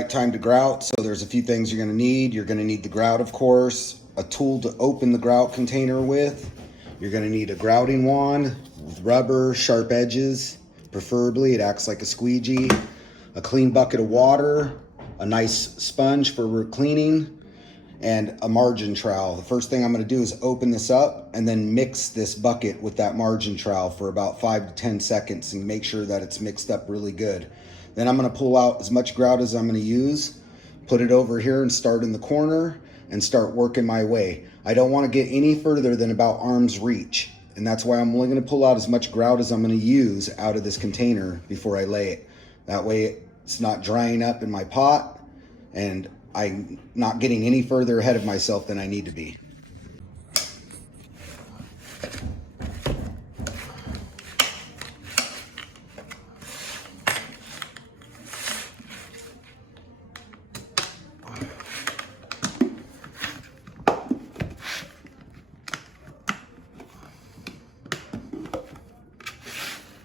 right time to grout. So there's a few things you're gonna need. You're gonna need the grout, of course, a tool to open the grout container with. You're gonna need a grouting wand with rubber, sharp edges, preferably. It acts like a squeegee. A clean bucket of water, a nice sponge for cleaning, and a margin trowel. The first thing I'm gonna do is open this up and then mix this bucket with that margin trowel for about 5 to 10 seconds and make sure that it's mixed up really good. Then I'm gonna pull out as much grout as I'm gonna use, put it over here and start in the corner and start working my way. I don't wanna get any further than about arm's reach. And that's why I'm only gonna pull out as much grout as I'm gonna use out of this container before I lay it. That way it's not drying up in my pot and I'm not getting any further ahead of myself than I need to be.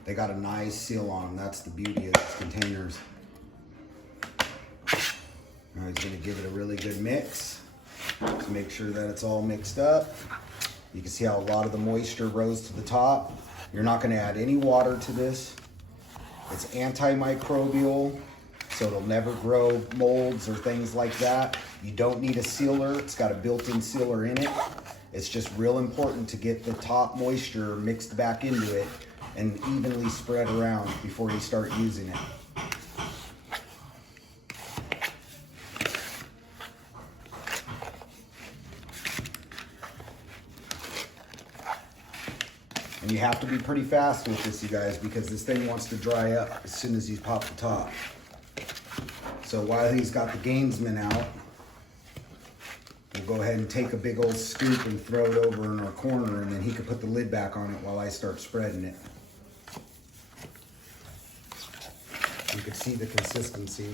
They got a nice seal on them. That's the beauty of these containers. Now he's gonna give it a really good mix to make sure that it's all mixed up. You can see how a lot of the moisture rose to the top. You're not gonna add any water to this. It's antimicrobial, so it'll never grow molds or things like that. You don't need a sealer. It's got a built-in sealer in it. It's just real important to get the top moisture mixed back into it and evenly spread around before you start using it. And you have to be pretty fast with this, you guys, because this thing wants to dry up as soon as you pop the top. So while he's got the Gainsman out, we'll go ahead and take a big old scoop and throw it over in our corner, and then he can put the lid back on it while I start spreading it. You can see the consistency.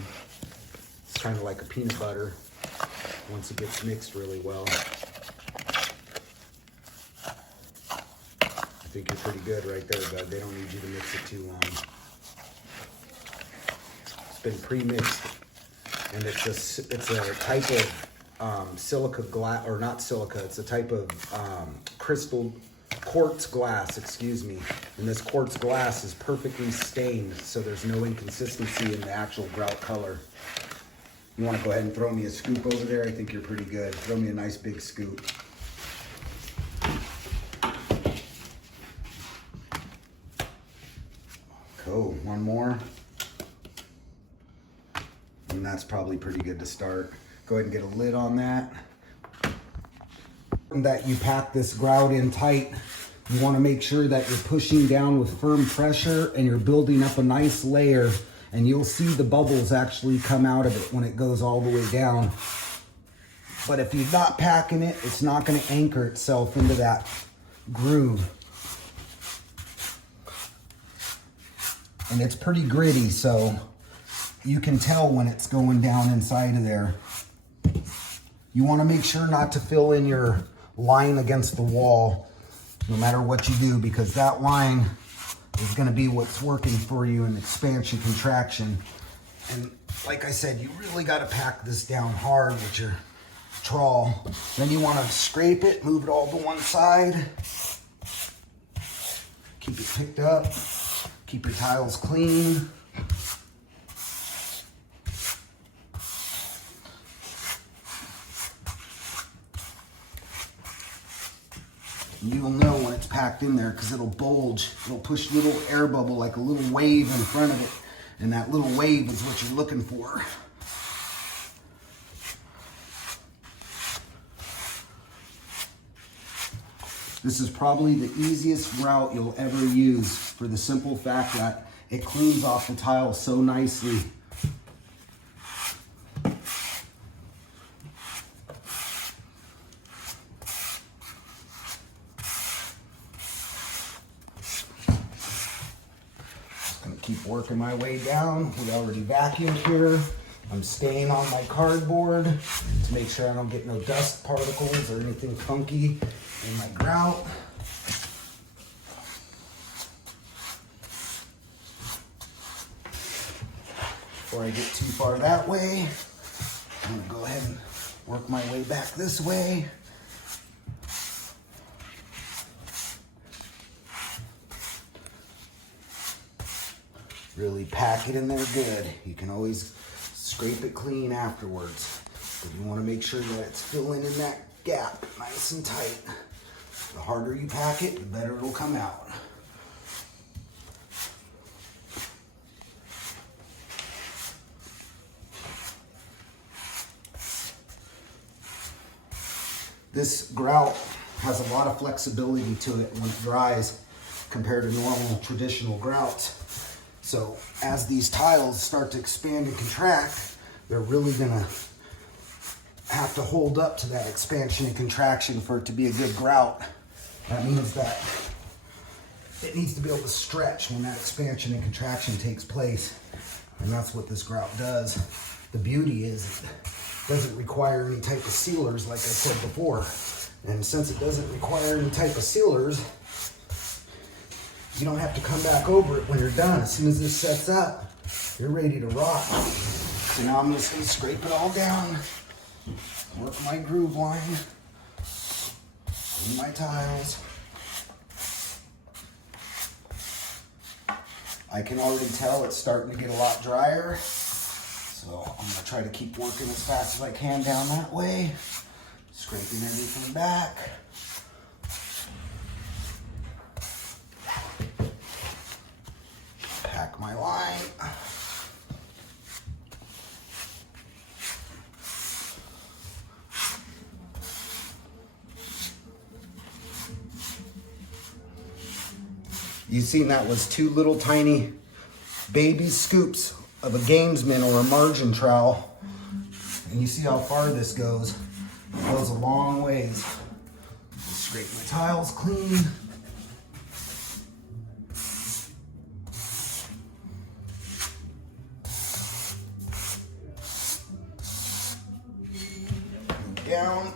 It's kind of like a peanut butter once it gets mixed really well. I think you're pretty good right there, bud. They don't need you to mix it too long. It's been pre-mixed, and it's a type of silica glass, or not silica. It's a type of quartz glass, excuse me. And this quartz glass is perfectly stained, so there's no inconsistency in the actual grout color. You want to go ahead and throw me a scoop over there? I think you're pretty good. Throw me a nice big scoop. Cool, one more. And that's probably pretty good to start. Go ahead and get a lid on that. That you pack this grout in tight. You want to make sure that you're pushing down with firm pressure and you're building up a nice layer, and you'll see the bubbles actually come out of it when it goes all the way down. But if you're not packing it, it's not going to anchor itself into that groove. And it's pretty gritty, so you can tell when it's going down inside of there. You want to make sure not to fill in your line against the wall, no matter what you do, because that line is going to be what's working for you in expansion, contraction. And like I said, you really got to pack this down hard with your trawl. Then you want to scrape it, move it all to one side. Keep it picked up. Keep your tiles clean. You'll know when it's packed in there because it'll bulge. It'll push a little air bubble, like a little wave in front of it. And that little wave is what you're looking for. This is probably the easiest route you'll ever use, for the simple fact that it cleans off the tile so nicely. Keep working my way down. We already vacuumed here. I'm staying on my cardboard to make sure I don't get no dust particles or anything funky in my grout. Before I get too far that way, I'm gonna go ahead and work my way back this way. Really pack it in there good. You can always scrape it clean afterwards, but you want to make sure that it's filling in that gap nice and tight. The harder you pack it, the better it'll come out. This grout has a lot of flexibility to it when it dries compared to normal traditional grouts. So as these tiles start to expand and contract, they're really gonna have to hold up to that expansion and contraction for it to be a good grout. That means that it needs to be able to stretch when that expansion and contraction takes place. And that's what this grout does. The beauty is it doesn't require any type of sealers, like I said before. And since it doesn't require any type of sealers, you don't have to come back over it when you're done. As soon as this sets up, you're ready to rock. So now I'm just gonna scrape it all down, work my groove line in my tiles. I can already tell it's starting to get a lot drier. So I'm gonna try to keep working as fast as I can down that way, scraping everything back. Pack my line. You seen that was 2 little tiny baby scoops of a gamesman or a margin trowel. And you see how far this goes. It goes a long ways. Just scrape my tiles clean. Down.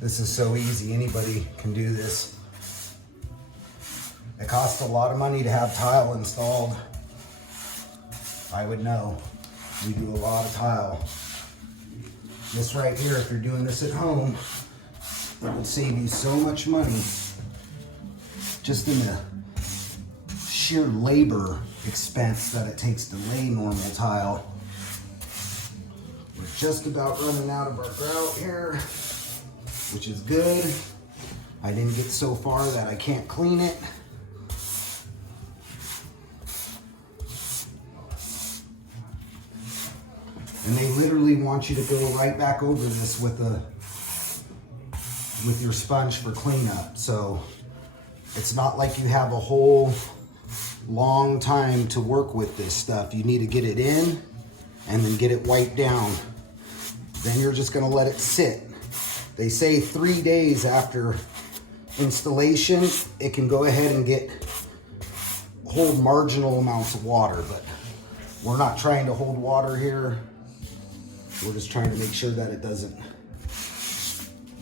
This is so easy, anybody can do this. It costs a lot of money to have tile installed. I would know. We do a lot of tile. This right here, if you're doing this at home, it would save you so much money just in the sheer labor expense that it takes to lay normal tile. We're just about running out of our grout here, which is good. I didn't get so far that I can't clean it. And they literally want you to go right back over this with your sponge for cleanup. So it's not like you have a whole long time to work with this stuff. You need to get it in and then get it wiped down. Then you're just gonna let it sit. They say 3 days after installation, it can go ahead and hold marginal amounts of water, but we're not trying to hold water here. We're just trying to make sure that it doesn't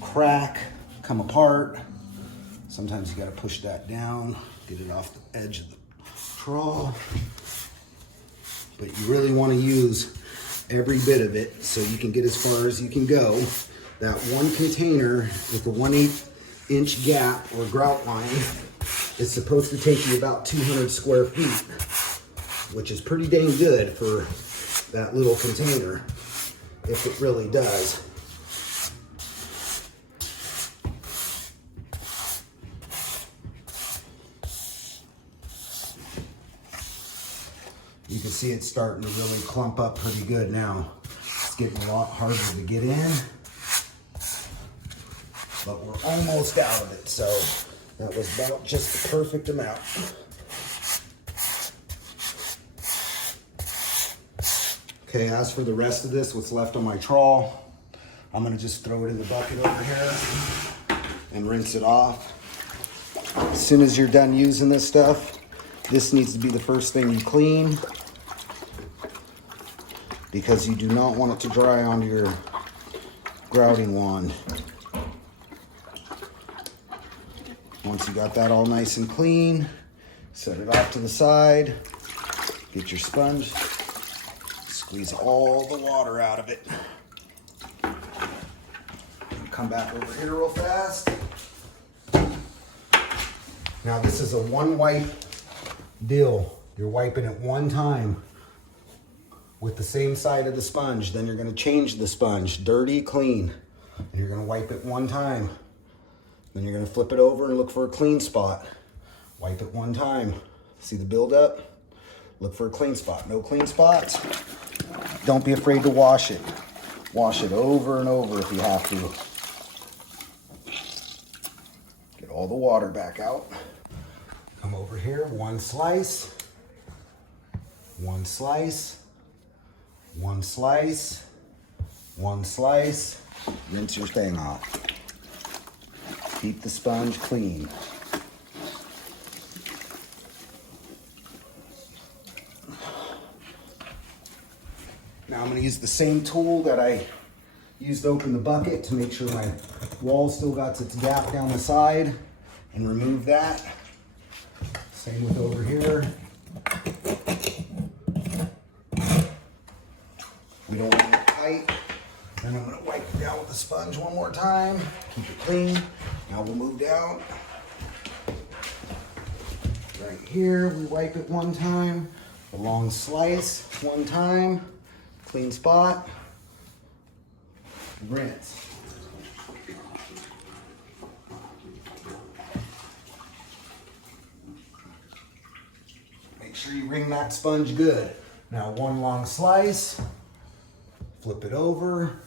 crack, come apart. Sometimes you gotta push that down, get it off the edge of the trawl. But you really wanna use every bit of it so you can get as far as you can go. That one container with the 1/8 inch gap or grout line is supposed to take you about 200 square feet, which is pretty dang good for that little container, if it really does. You can see it's starting to really clump up pretty good now. It's getting a lot harder to get in. but we're almost out of it. So that was about just the perfect amount. Okay, as for the rest of this, what's left on my trawl, I'm gonna just throw it in the bucket over here and rinse it off. As soon as you're done using this stuff, this needs to be the first thing you clean, because you do not want it to dry onto your grouting wand. Once you got that all nice and clean, set it off to the side, get your sponge, squeeze all the water out of it. Come back over here real fast. Now this is a one wipe deal. You're wiping it one time with the same side of the sponge. Then you're gonna change the sponge, dirty, clean. And you're gonna wipe it one time. Then you're gonna flip it over and look for a clean spot. Wipe it one time. See the buildup? Look for a clean spot. No clean spots? Don't be afraid to wash it. Wash it over and over if you have to. Get all the water back out. Come over here, one slice, one slice, one slice, one slice. Rinse your thing off. Keep the sponge clean. Now I'm going to use the same tool that I used to open the bucket to make sure my wall still got its gap down the side, and remove that. Same with over here. We don't want it tight. Then I'm going to wipe it down with the sponge one more time. Keep it clean. Now we'll move down. Right here, we wipe it one time. The long slice, one time. Clean spot. Rinse. Make sure you wring that sponge good. Now one long slice. Flip it over.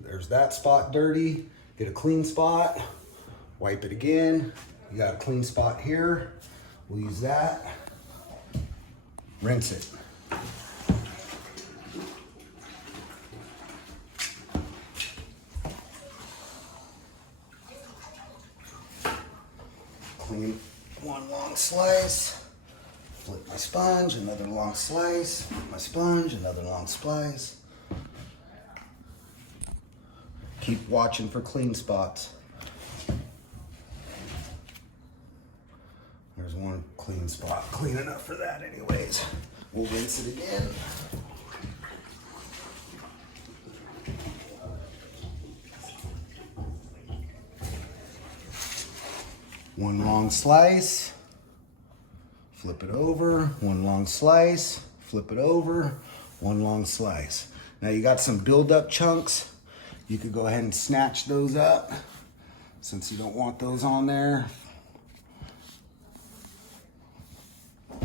There's that spot dirty. Get a clean spot. Wipe it again. You got a clean spot here. We'll use that. Rinse it. Clean one long slice. Flip my sponge, another long slice. Flip my sponge, another long slice. Keep watching for clean spots. There's one clean spot. Clean enough for that anyways. We'll rinse it again. One long slice. Flip it over. One long slice. Flip it over. One long slice. Now you got some build-up chunks. You could go ahead and snatch those up since you don't want those on there.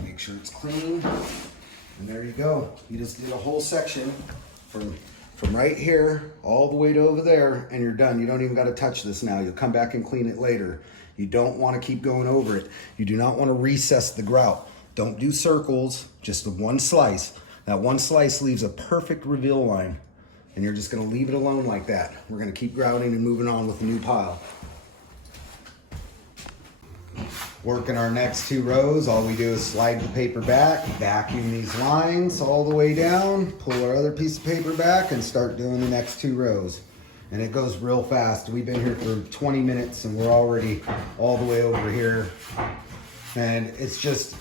Make sure it's clean. And there you go. You just did a whole section from right here all the way to over there, and you're done. You don't even got to touch this now. You'll come back and clean it later. You don't want to keep going over it. You do not want to recess the grout. Don't do circles, just the one slice. That one slice leaves a perfect reveal line. And you're just gonna leave it alone like that. We're gonna keep grouting and moving on with the new pile. Working our next two rows, all we do is slide the paper back, vacuum these lines all the way down, pull our other piece of paper back, and start doing the next two rows. And it goes real fast. We've been here for 20 minutes and we're already all the way over here. And it's just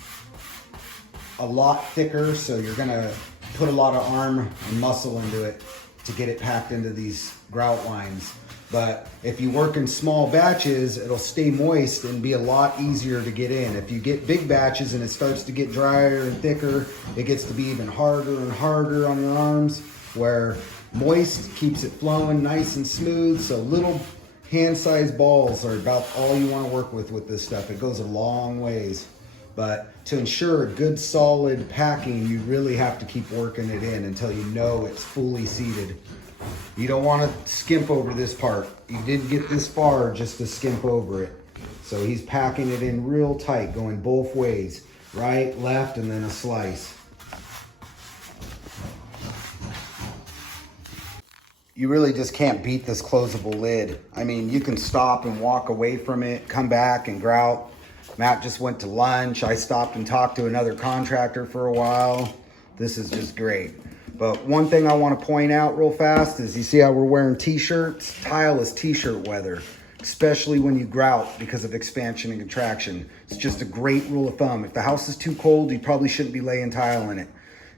a lot thicker, so you're gonna put a lot of arm and muscle into it to get it packed into these grout lines. But if you work in small batches, it'll stay moist and be a lot easier to get in. If you get big batches and it starts to get drier and thicker, it gets to be even harder and harder on your arms, where moist keeps it flowing nice and smooth. So little hand-sized balls are about all you want to work with this stuff. It goes a long ways. But to ensure a good solid packing, you really have to keep working it in until you know it's fully seated. You don't want to skimp over this part. You didn't get this far just to skimp over it. So he's packing it in real tight, going both ways. Right, left, and then a slice. You really just can't beat this closable lid. I mean, you can stop and walk away from it, come back and grout. Matt just went to lunch. I stopped and talked to another contractor for a while. This is just great. But one thing I want to point out real fast is you see how we're wearing t-shirts? Tile is t-shirt weather, especially when you grout because of expansion and contraction. It's just a great rule of thumb. If the house is too cold, you probably shouldn't be laying tile in it.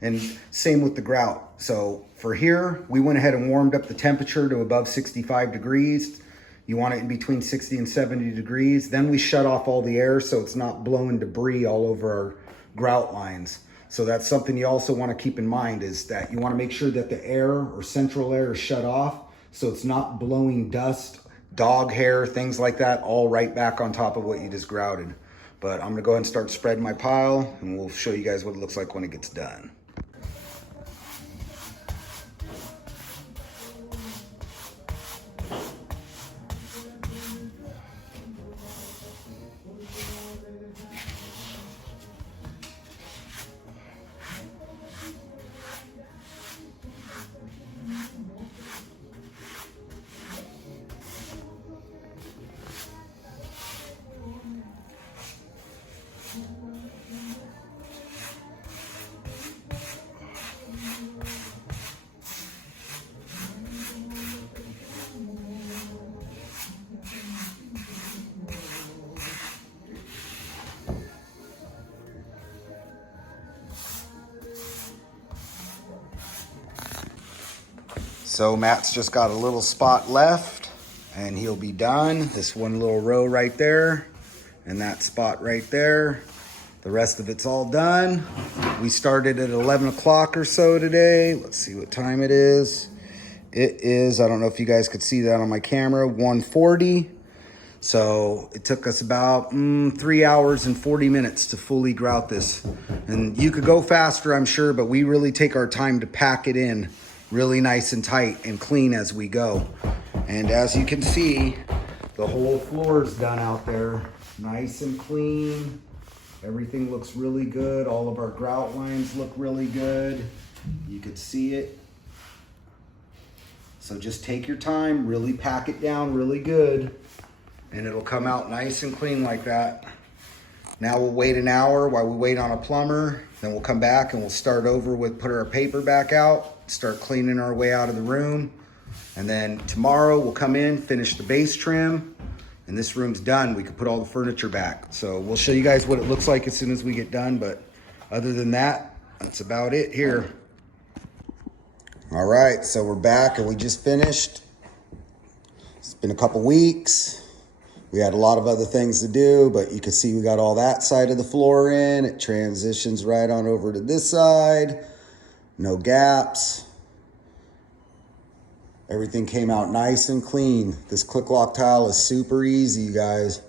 And same with the grout. So for here, we went ahead and warmed up the temperature to above 65 degrees. You want it in between 60 and 70 degrees. Then we shut off all the air so it's not blowing debris all over our grout lines. So that's something you also want to keep in mind, is that you want to make sure that the air or central air is shut off so it's not blowing dust, dog hair, things like that, all right back on top of what you just grouted. But I'm going to go ahead and start spreading my pile, and we'll show you guys what it looks like when it gets done. So Matt's just got a little spot left and he'll be done. This one little row right there and that spot right there. The rest of it's all done. We started at 11 o'clock or so today. Let's see what time it is. It is, I don't know if you guys could see that on my camera, 1:40. So it took us about 3 hours and 40 minutes to fully grout this. And you could go faster, I'm sure, but we really take our time to pack it in really nice and tight and clean as we go. And as you can see, the whole floor is done out there. Nice and clean. Everything looks really good. All of our grout lines look really good. You could see it. So just take your time, really pack it down really good, and it'll come out nice and clean like that. Now we'll wait an hour while we wait on a plumber. Then we'll come back and we'll start over with put our paper back out, start cleaning our way out of the room. And then tomorrow we'll come in, finish the base trim, and this room's done. We can put all the furniture back. So we'll show you guys what it looks like as soon as we get done. But other than that, that's about it here. All right, so we're back and we just finished. It's been a couple weeks. We had a lot of other things to do, but you can see we got all that side of the floor in. It transitions right on over to this side. No gaps. Everything came out nice and clean. This click lock tile is super easy, you guys.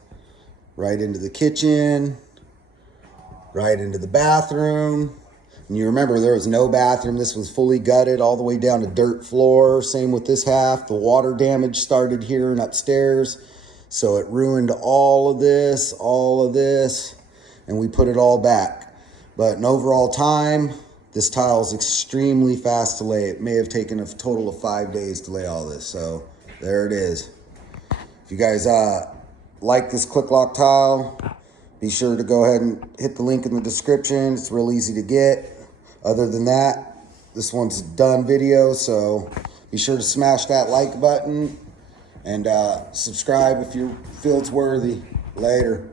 Right into the kitchen, right into the bathroom. And you remember there was no bathroom. This was fully gutted all the way down to dirt floor. Same with this half. The water damage started here and upstairs. So it ruined all of this, and we put it all back. But in overall time, this tile is extremely fast to lay. It may have taken a total of 5 days to lay all this. So there it is. If you guys like this click lock tile, be sure to go ahead and hit the link in the description. It's real easy to get. Other than that, this one's a done video. So be sure to smash that like button and subscribe if you feel it's worthy. Later.